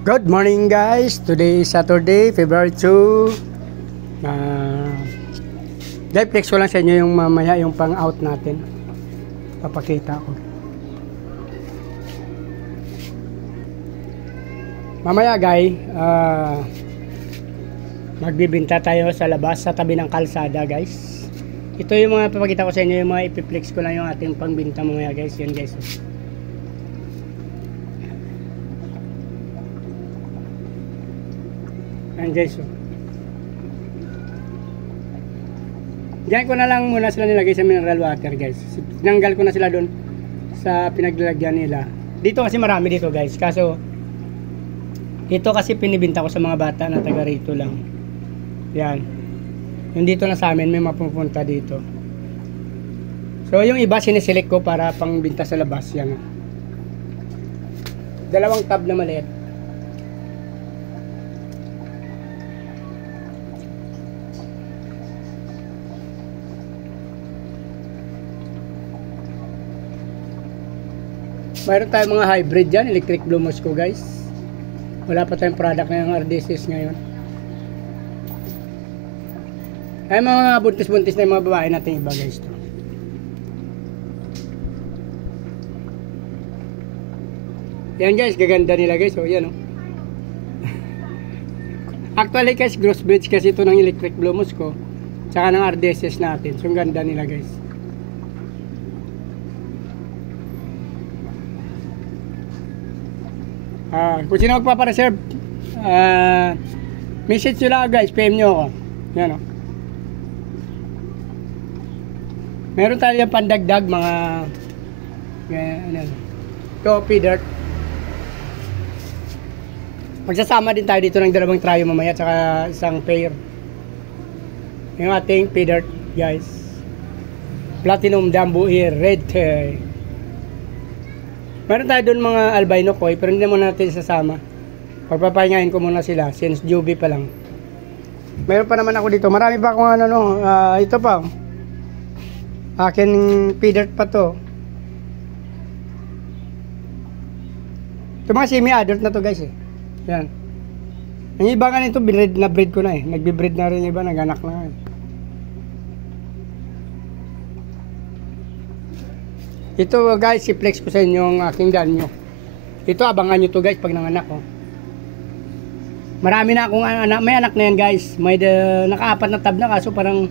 Good morning guys, today is Saturday, February 2. Guys, flex ko lang sa inyo yung mamaya yung pang out natin. Papakita ko. Mamaya guys, magbibinta tayo sa labas sa tabi ng kalsada guys. Ito yung mga papakita ko sa inyo, yung mga ipiplex ko lang yung ating pangbinta mamaya guys. Yan guys. Yan guys. Diyan ko na lang muna sila nilagay sa mineral water guys. Tinanggal ko na sila doon sa pinaglalagyan nila. Dito kasi marami dito guys. Kaso ito kasi pinibinta ko sa mga bata na taga rito lang. Yan. Yung dito na sa amin may mapupunta dito. So yung iba siniselect ko para pangbinta sa labas. Yan. Dalawang tab na maliit. Mayroon tayong mga hybrid dyan, electric blue mosquito guys. Wala pa tayong product na yung RDSS ngayon. Ay mga buntis-buntis na yung mga babae natin iba guys to. Yan guys, gaganda nila guys. So yan o. Actually guys, crossbreeds kasi ito ng electric blue mosquito tsaka ng RDSS natin. So ang ganda nila guys. Kung sino magpapareserve, message nyo lang guys, PM nyo ako. Yan o. Meron tayo yung pandagdag mga coffee dirt. Magsasama din tayo dito ng dalawang tryo mamaya tsaka isang pair. Yung ating pea dirt guys. Platinum Dambu here, red tea. Meron tayo doon mga albino koi pero hindi naman natin sasama. Pagpapahingahin ko muna sila since Juby pa lang. Meron pa naman ako dito. Marami pa akong ito pa. Akin pea dirt pa to. Ito mga semi-adult na to guys eh. Yan. Yung iba nga nito binread na breed ko na eh. Nagbi-breed na rin yung iba, nag-anak na nga eh. Ito guys, i-flex ko sa inyo ang aking danyo. Ito abangan nyo to guys pag nanganak oh. Marami na akong anak, may anak na yan guys. May naka-4 na tab na kaso parang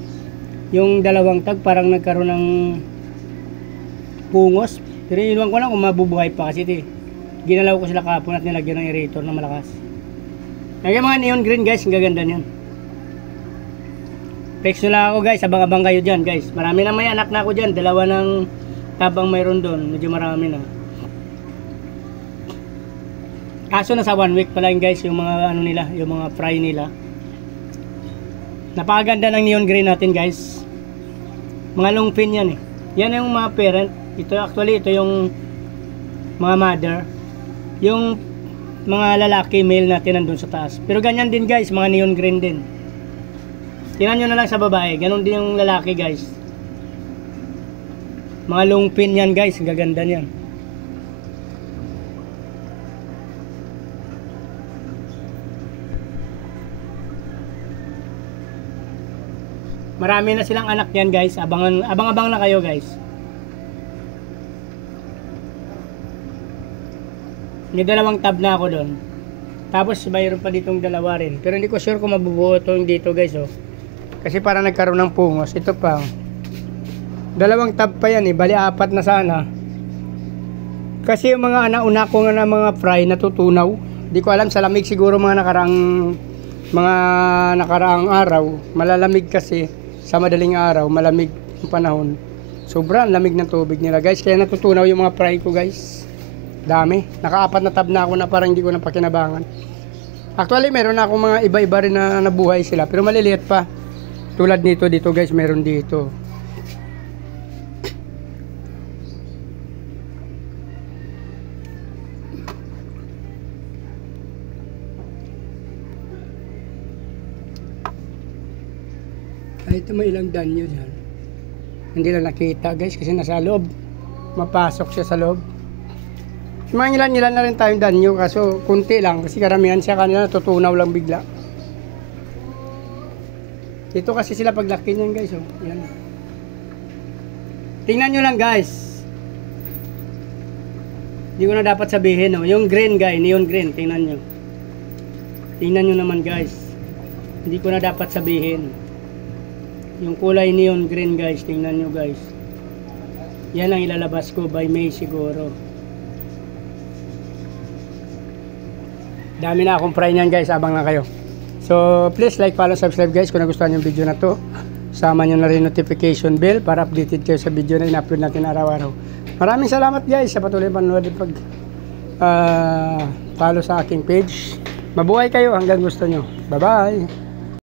yung dalawang tag parang nagkaroon ng pungos. Pero inuwan ko lang kung mabubuhay pa kasi ginalaw ko sila kahapon at nilagyan ng aerator na malakas. Lagyan mga neon green guys, ang gaganda niyan. Flex nila ako guys, abang-abang kayo dyan guys. Marami na may anak na ako dyan, dalawa ng tabang mayroon doon, medyo marami na. Kaso nasa 1 week pa lang guys yung mga ano nila, yung mga fry nila. Napakaganda ng neon green natin guys. Mga long fin yan eh. Yan yung mga parent. Ito actually ito yung mga mother. Yung mga lalaki male natin nandun sa taas. Pero ganyan din guys, mga neon green din. Tingnan nyo na lang sa babae, ganun din yung lalaki guys. Mga long pin yan guys, gaganda niyan. Marami na silang anak yan guys, abang-abang na kayo guys. May dalawang tab na ako doon. Tapos mayroon pa ditong dalawa rin. Pero hindi ko sure kung mabubuo itong dito guys oh. Kasi parang nagkaroon ng pungos. Ito pa. Dalawang tab pa yan eh. Bali 4 na sana. Kasi yung mga una ko nga na mga fry natutunaw. Hindi ko alam sa lamig siguro mga nakaraang araw. Malalamig kasi sa madaling araw. Malamig yung panahon. Sobrang lamig ng tubig nila guys. Kaya natutunaw yung mga fry ko guys. Dami. Naka-4 na tab na ako na parang hindi ko na pakinabangan. Actually meron na akong mga iba-iba rin na nabuhay sila. Pero maliliit pa. Tulad nito dito guys, meron dito. Ay, ito may ilang danyo dyan. Hindi lang nakita guys kasi nasa loob. Mapasok siya sa loob. Mga ilan-ilan na rin tayong danyo, kaso kunti lang. Kasi karamihan siya kanila natutunaw lang bigla. Dito kasi sila paglaki niyan guys. Oh. Yan. Tingnan nyo lang guys. Hindi ko na dapat sabihin. Oh. Yung green guy, neon green. Tingnan nyo. Tingnan nyo naman guys. Hindi ko na dapat sabihin. Yung kulay neon green guys. Tingnan nyo guys. Yan ang ilalabas ko by May siguro. Dami na akong fry niyan guys. Abang na kayo. So please like, follow, subscribe guys kung nagustuhan yung video na to. Sama nyo na rin notification bell para updated kayo sa video na in-upload natin araw-araw. Maraming salamat guys sa patuloy panonood at pag follow sa aking page. Mabuhay kayo hanggang gusto nyo. Bye bye.